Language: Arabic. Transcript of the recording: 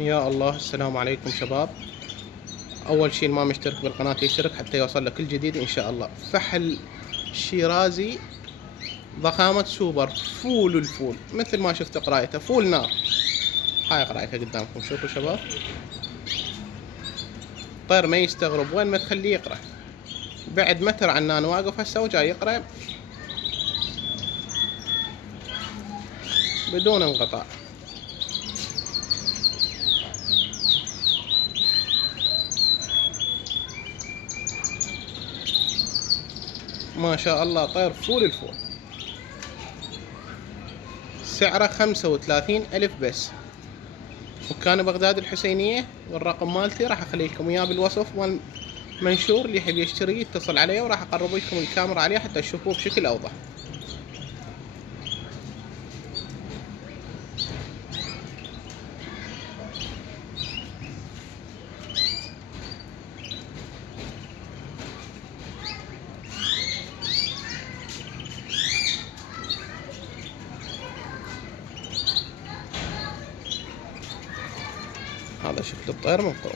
يا الله، السلام عليكم شباب. أول شي اللي ما مشترك بالقناة يشترك حتى يوصل له كل جديد إن شاء الله. فحل شيرازي ضخامة سوبر، فول الفول مثل ما شفت قرايته، فول نار. هاي قرايته قدامكم، شوفوا شباب. طير ما يستغرب وين ما تخليه يقرأ. بعد متر عنان واقف هسه وجاي يقرأ بدون انقطاع. ما شاء الله، طير فول الفول. سعره 35,000 بس. مكان بغداد الحسينية، والرقم مالتي راح اخلي لكم اياه بالوصف مال منشور. اللي يحب يشتري يتصل علي وراح اقرب لكم الكاميرا عليه حتى تشوفوه بشكل اوضح. هذا شكل الطير من فوق.